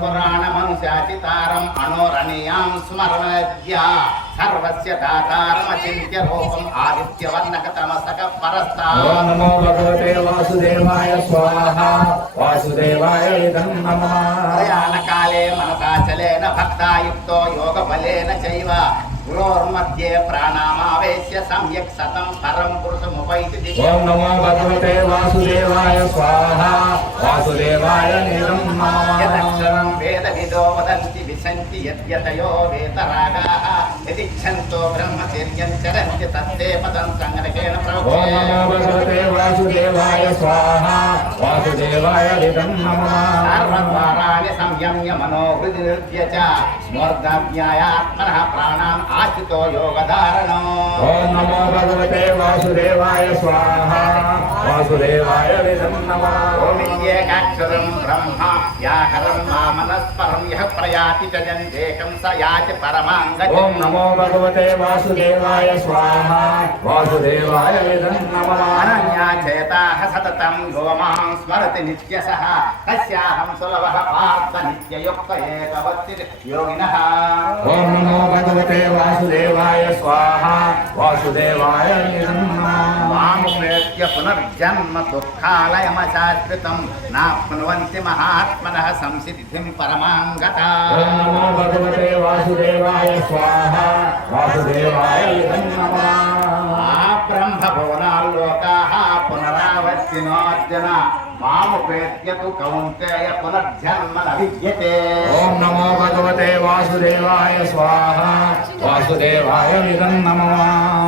पुराणमनुशासितारम् अनोरणीयां स्मरणज्ञा सर्वस्य दातारमचिन्त्य रूपम् आदित्यवर्णकतमसक परस्तात्। ओम नमो भगवते वासुदेवाय स्वाहा वासुदेवाय इदं नमः। प्रयाणकाले मनसाचलेन भक्तायुक्तो योगबलेन चैव गुरोर्मध्ये प्राणामावेश्य सम्यक् सतं परं पुरुषमुपैति दिशो। ओम नमो भगवते वासुदेवाय स्वाहा वासुदेवाय इदं नमः। यदक्षरं वेदविदो वदन्ति विशन्ति यद्यतयो वेतरागाः यदिच्छन्तो ब्रह्मचर्यं चरन्ति तत्ते पदं सङ्ग्रहेण प्रवक्ष्ये। ओम नमो भगवते वासुदेवाय स्वाहा वासुदेवाय इदं नमः। सर्वद्वाराणि संयम्य मनोहृदि निर्व्य च स्मर्धाज्ञायात्मनः प्राणान् आचितो योगधारणो। ओम नमो भगवते वासुदेवाय स्वाहा वासुदेवाय इदं नमः। ओमित्येकाक्षरं ब्रह्मा व्याकरं मामनस्परं यः प्रयाति च जन्तेकं स याति परमां गतिम्। ओम नमो भगवते वासुदेवाय स्वाहा वासुदेवाय इदं नमः। अनन्या चेताः सततं यो मां स्मरति नित्यसः तस्याहं सुलभः पार्थ नित्ययुक्त एकवत्तिर्योगिनः। ओम नमो भगवते वासुदेवाय स्वाहा वासुदेवाय इदं नमः। मामुपेत्य पुनर्जन्म दुःखालयमशाश्रितं नाप्नुवन्ति महात्मनः संसिद्धिं परमां गताः। ओम नमो भगवते वासुदेवाय स्वाहा वासुदेवाय इदं नमः। ब्रह्मभुवनाल्लोकाः पुनरावर्तिनोऽर्जुन मामुपेत्य तु कौन्तेय पुनर्जन्म न विद्यते। ओम नमो भगवते वासुदेवाय स्वाहा वासुदेवाय इदं नमः।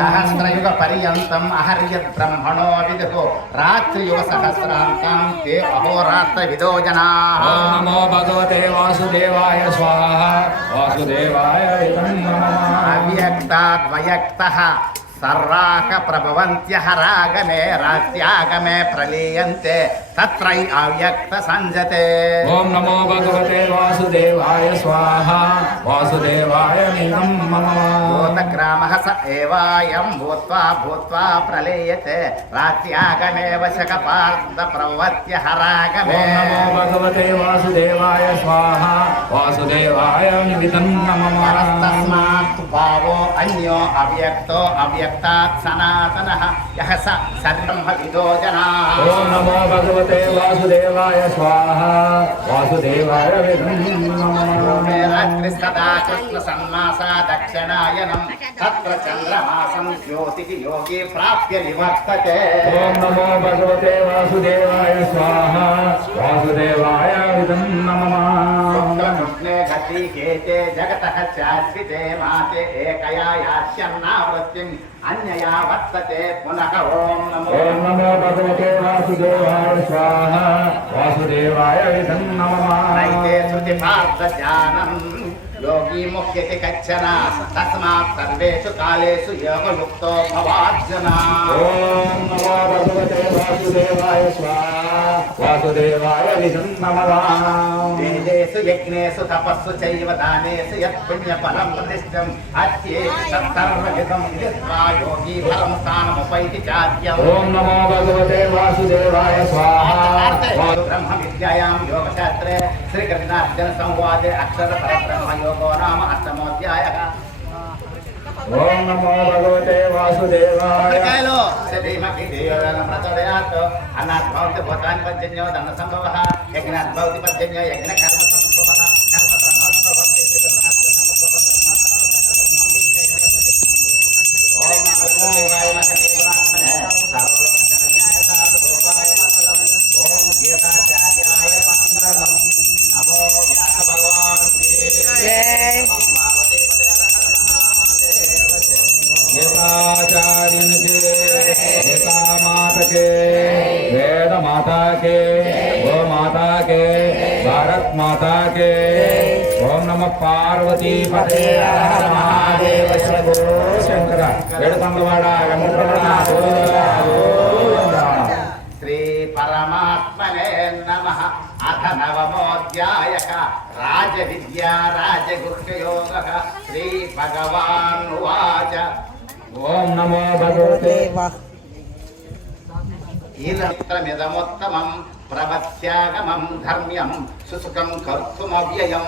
सहस्रयुगपर्यन्तम् अहर्यद्ब्रह्मणो विदुः रात्रियुगसहस्रान्तां ते अहोरात्रविदो जनाः। ओम नमो भगवते वासुदेवाय स्वाहा वासुदेवाय इदं नमः। अव्यक्ताद्वयक्तः सर्वाक प्रभवन्त्यहरागमे रात्यागमे प्रलीयन्ते तत्रै अव्यक्त संजते। ओम नमो भगवते वासुदेवाय स्वाहा वासुदेवाय इदं नमः। भूतग्रामः स एवायं भूत्वा भूत्वा प्रलीयते रात्यागमे वशकपार्थ प्रभवत्यहरागमे। ओम नमो भगवते वासुदेवाय स्वाहा वासुदेवाय इदं नमः। तस्मात् भावो अन्यो अव्यक्तो अव्यक्तात् सनातनः यः स सर्वविदो जनाः। ओम नमो भगवते वासुदेवाय स्वाहा वासुदेवाय इदं नमः। रात्रिस्तदा कृष्णसन्मासा दक्षिणायनं तत्र चन्द्रमासं ज्योतिः योगी प्राप्य निवर्तते। ओम नमो भगवते वासुदेवाय स्वाहा वासुदेवाय इदं नमः। शुक्लकृष्णे घटीकेते जगतः चाश्रिते माते एकया यास्यन्नावृत्तिम् अन्यया वर्तते पुनः। ओम नमो भगवते वासुदेवाय स्वाहा वासुदेवाय इदं नमः। नैते श्रुतिपार्थजानं योगी मुह्यति कच्छन तस्मात् सर्वेषु कालेषु योगयुक्तो भवार्जुन। ओम नमो भगवते वासुदेवाय स्वाहा वासुदेवाय इदं नमः। वेदेषु यज्ञेषु तपस्सु चैव दानेषु यत् पुण्यफलं प्रतिष्ठम् अत्येति तत्सर्वविधं विदित्वा योगी फलं स्थानमुपैति चाद्यम्। ओम नमो भगवते वासुदेवाय स्वाहा ब्रह्मविद्यायां योगशास्त्रे श्रीकृष्णार्जुन संवादे अक्षरपरब्रह्मयोगो नाम अष्टमोऽध्यायः। ओम नमो भगवते वासुदेवाय श्रीमति देवनं प्रचोदयात् अन्नात् भवति भूतानि पर्जन्यो धनसम्भवः यज्ञात् भवति पर्जन्यो यज्ञकर्मसम्भवः कर्म ब्रह्मोद्भवं माता के। ओम नमः पार्वती पते हर महादेव शंभो शंकर वेणुतंगवाड़ श्री परमात्मने नमः। अथ नवमोऽध्यायः राजविद्या राजगुह्ययोगः। श्री भगवान् उवाच ओम नमो भगवते ईलमित्रमिदमुत्तमम् ప్రవత్యాగమం ధర్మ్యం సుసుఖం కర్తుమవ్యయం.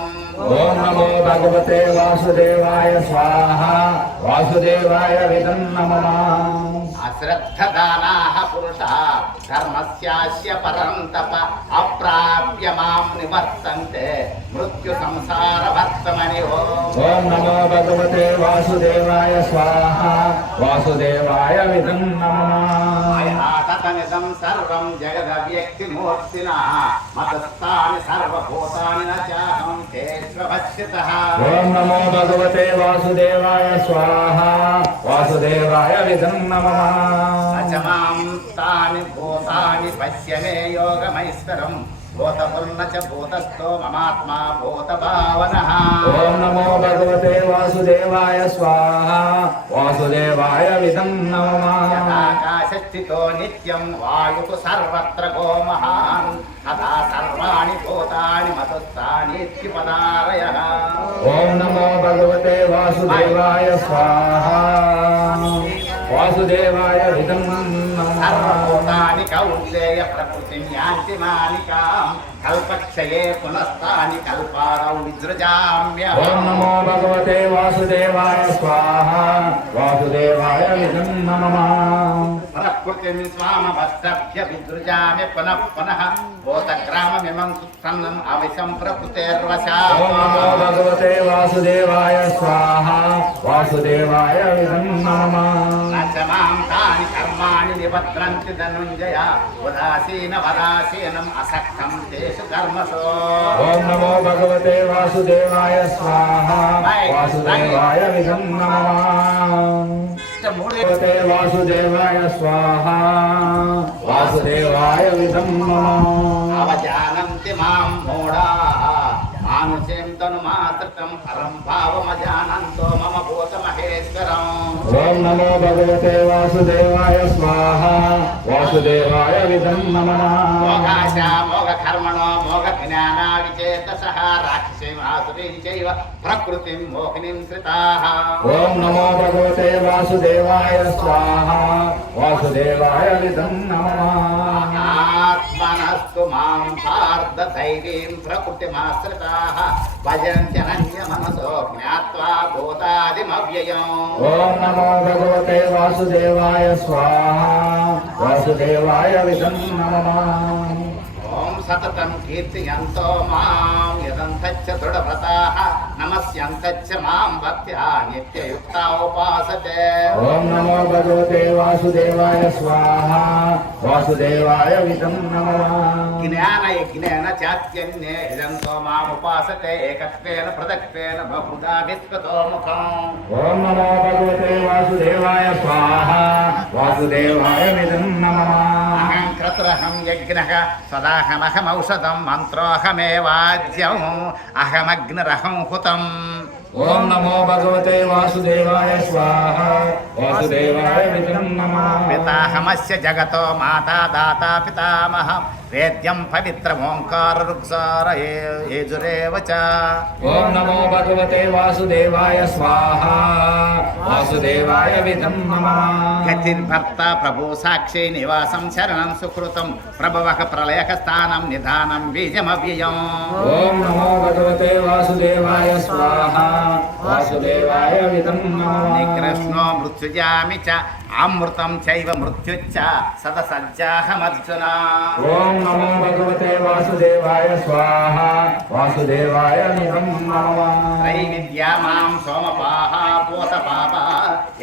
ఓం నమో భగవతే వాసుదేవాయ స్వాహ వాసుదేవాయ విదం నమః. అశ్రద్ధదానాః పురుషా ధర్మస్యాస్య పరం తప అప్రాప్య మాం నివర్తంతే మృత్యు సంసార వర్తమని. ఓం నమో భగవతే వాసుదేవాయ స్వాహ వాసుదేవాయ విదం నమః. తతమిదం సర్వం జగదవ్యక్తిమూర్తినః మతస్థాని సర్వభూతాని న చాహం తేష్వభస్యతః. ఓం నమో భగవతే వాసుదేవాయ స్వాహ వాసుదేవాయ విదం నమః. అచమాం తాని భూతాని పశ్య మే యోగమైశ్వరం భూతపూర్ణ చ భూతస్థో మమాత్మా భూతభావనః. ఓం నమో భగవతే వాసుదేవాయ స్వాహ వాసుదేవాయ విదం నమః. యథాకాశస్థితో నిత్యం వాయుః సర్వత్ర గో మహాన్ తథా సర్వాణి భూతాని మతుస్థానీత్యుపదారయః. ఓం నమో భగవతే వాసుదేవాయ స్వాహ వాసుదేవాయ విదం నమః. సర్వభూతాని కౌంతేయ ప్రకృతిం యాంతి మానికాం కల్పక్షయే పునస్తాని కల్పారౌ విసృజామ్యహం. ఓం నమో భగవతే వాసుదేవాయ స్వాహ వాసుదేవాయ విదం నమః. ప్రకృతిం స్వామవష్టభ్య విసృజామి పునః పునః భూతగ్రామమిమం సుత్సన్నం అవిశం ప్రకృతేర్వశాత్. ఓం నమో భగవతే వాసుదేవాయ స్వాహ వాసుదేవాయ విదం నమః. నచమాం తాని కర్మాణి నిబధ్రంతి ధనుంజయ ఉదాసీన వదాసీనం అసక్తం తేషు కర్మసో. ఓం నమో భగవతే వాసుదేవాయ స్వాహ వాసుదేవాయ విదం నమః. భగవతే వాసుదేవాయ స్వాహ వాసుదేవాయ విదం నమః. అవజానంతి మాం మూఢాః మానుషేం తనుమాత్రితం పరం భావమజానంతో మమ భూతమహేశ్వరం. ఓం నమో భగవతే వాసుదేవాయ స్వాహ వాసుదేవాయ విదం నమః. మోగాశ మోగ కర్మణో మోగ జ్ఞానా విచేతసః రాక్షసీం ఆసురీం చైవ ప్రకృతిం మోహినీం శ్రితాః. ఓం నమో భగవతే వాసుదేవాయ స్వాహ వాసుదేవాయ విదం నమః. ఆత్మనస్తు మాం పార్థదైవీం ప్రకృతిమాశ్రితాః భజంత్యనన్య మనసో జ్ఞాత్వా భూతాదిమవ్యయం. ఓం నమో భగవతే వాసుదేవాయ స్వాహ వాసుదేవాయ విదం నమః. ఓం సతతం కీర్తియంతో మాం యదంతచ్చ దృఢవ్రతాః నమస్యంతచ్చ మాం భక్త్యా నిత్యయుక్తా ఉపాసతే. ఓం నమో భగవతే వాసుదేవాయ స్వాహ వాసుదేవాయ విదం నమః. జ్ఞాన యజ్ఞేన చాత్యన్యే ఇదంతో మాం ఉపాసతే ఏకత్వేన పృథక్త్వేన బహుధా విశ్వతో ముఖం. ఓం నమో భగవతే వాసుదేవాయ స్వాహ వాసుదేవాయ విదం నమః. అహం క్రతురహం యజ్ఞః సదాహమహమౌషధం మంత్రోహమేవాజ్యం అహమగ్నిరహం హుతం. ఓం నమో భగవతే వాసుదేవాయ స్వాహ వాసుదేవాయ విదం నమః. పితాహమస్య జగతో మాతా దాతా పితామహం వేద్యం పవిత్రమోంకార రుక్సార ఏజురేవ చ. ఓం నమో భగవతే వాసుదేవాయ స్వాహ వాసుదేవాయ విదం నమః. గతిర్భర్త ప్రభు సాక్షి నివాసం శరణం సుకృతం ప్రభవః ప్రళయః స్థానం నిధానం బీజమవ్యయం. ఓం నమో భగవతే వాసుదేవాయ స్వాహ వాసుదేవాయ విదం నమః. నికృష్ణో మృత్యుజామి చ అమృతం చైవ మృత్యుచ్చ సదసజ్జాహమర్జున. ఓం నమో భగవతే వాసుదేవాయ స్వాహ వాసుదేవాయ విదం నమః. త్రైవిద్యా మాం సోమపాః పూతపాప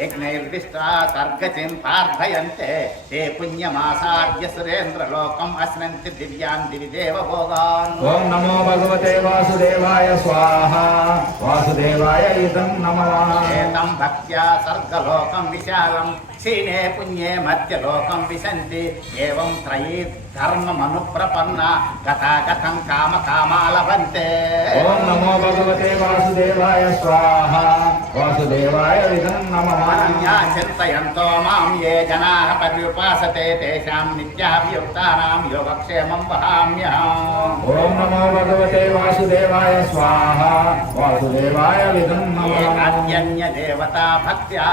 యజ్ఞైర్దిష్టా సర్గతిం ప్రార్థయంతే తే పుణ్యమాసాద్య సురేంద్రలోకం అశ్నంతి దివ్యాన్ దివి దేవభోగాన్. ఓం నమో భగవతే వాసుదేవాయ స్వాహ వాసుదేవాయ విదం నమః. ఏతం భక్త్యా సర్గలోకం విశాలం క్షీణే పుణ్యే మధ్యలోకం విశంతి ఏవం త్రయీ ధర్మమనుప్రపన్న గతాగతం కామ కామాలభంతే. ఓం నమో భగవతే వాసుదేవాయ స్వాహ వాసుదేవాయ విదం నమః. అనన్యా చింతయంతో మాం ఏ జనాః పర్యుపాసతే తేషాం నిత్యాభియుక్తానాం యోగక్షేమం వహామ్యహం. ఓం నమో భగవతే వాసుదేవాయ వాసుదేవాయ స్వాహ వాసుదేవాయ విదం నమః అన్య దేవతా భక్త్యా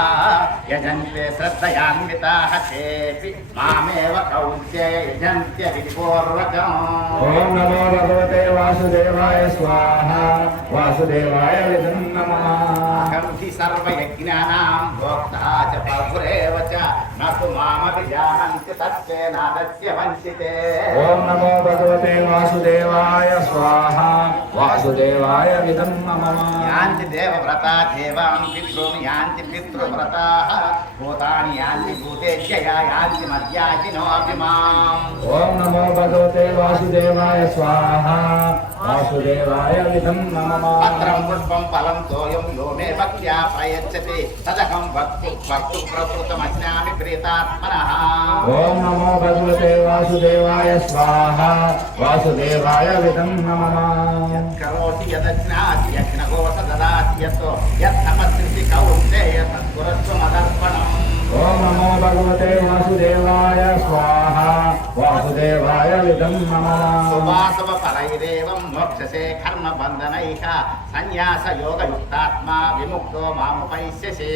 యజంతే శ్రద్ధయాన్వితాః తేపి మామేవ కౌంత్య యజంత్య విధిపూర్వకం. ఓం నమో భగవతే వాసుదేవాయ స్వాహ వాసుదేవాయ విదం నమః అహం హి సర్వయజ్ఞానాం భోక్తా చ ప్రభురేవ చ నతు మామపి జానంతి తస్యేనాదస్య వంచితే. ఓం నమో భగవతే వాసుదేవాయ స్వాహ వాసుదేవాయ విదం నమః యాంతి దేవవ్రతా దేవాం పితॄన్ యాంతి పితృవ్రతాః భూతాని యాంతి భూతేజ్యయ యాంతి మధ్యాజినోऽభిమాం. ఓం నమో భగవతే వాసుదేవాయ స్వాహ వాసుదేవాయ విదం నమః పత్రం పుష్పం ఫలం తోయం యో మే భక్త్యా ప్రయచ్చతి తదహం భక్తు ప్రకృతమజ్ఞామి ప్రీతాత్మనః. ఓం నమో భగవతే వాసుదేవాయ స్వాహ వాసుదేవాయ విదం నమః కరోతి యదజ్ఞాతి యజ్ఞకోశ దదాతి యతో యత్తపస్సి కౌంతేయ తత్పురస్వ మదర్పణం. ఓం నమో భగవతే వాసుదేవాయ స్వాహ వాసుదేవాయ విదం నమః సువాసవ పరైరేవం మోక్షసే కర్మ బంధనైః సన్యాస యోగయుక్తాత్మా విముక్తో మాముపైష్యసే.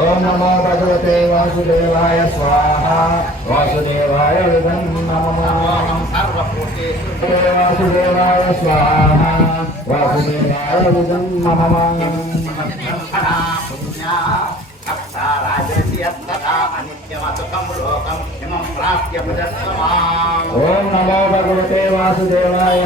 ఓం నమో భగవతే వాసుదేవాయ స్వాహ వాసుదేవాయ విదం నమః అహం సర్వభూతేషు వాసుదేవాయ స్వాహ వాసుదేవాయ విదం నమః బ్రహ్మణా పుణ్యా భక్తా రాజసి యత్తథా అనిత్యమసుఖం లోకం ఇమం ప్రాప్య భజస్వమాం. ఓం నమో భగవతే వాసుదేవాయ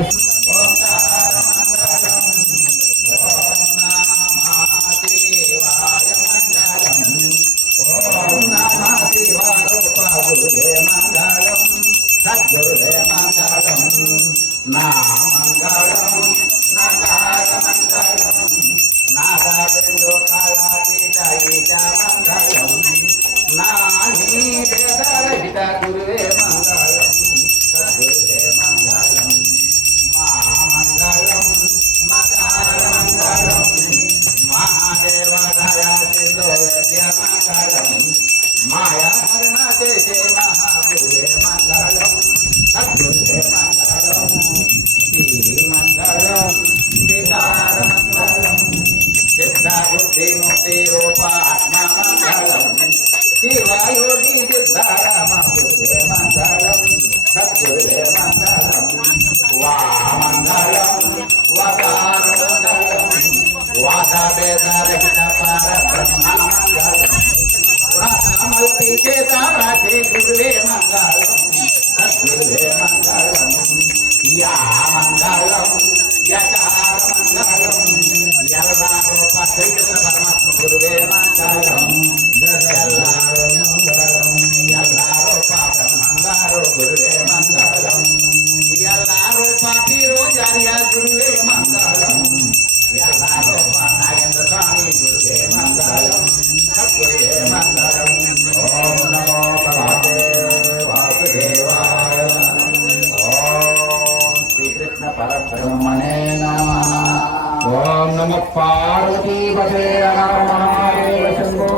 ఓం నమః పార్వతీపతే హర మహాదేవ శంభో